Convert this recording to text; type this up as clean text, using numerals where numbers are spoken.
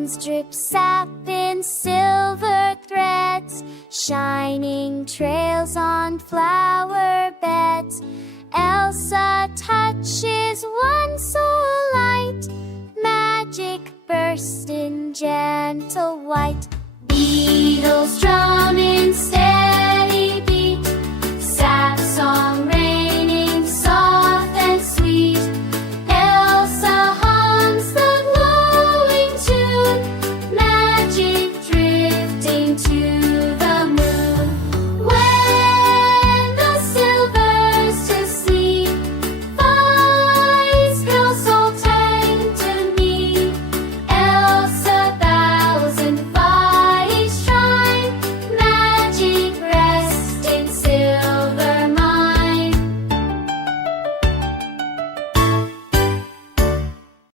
vines drip sap in silver threads, shining trails on flower beds. Elsa touches one so light, magic burst in gentle white. Beetles drum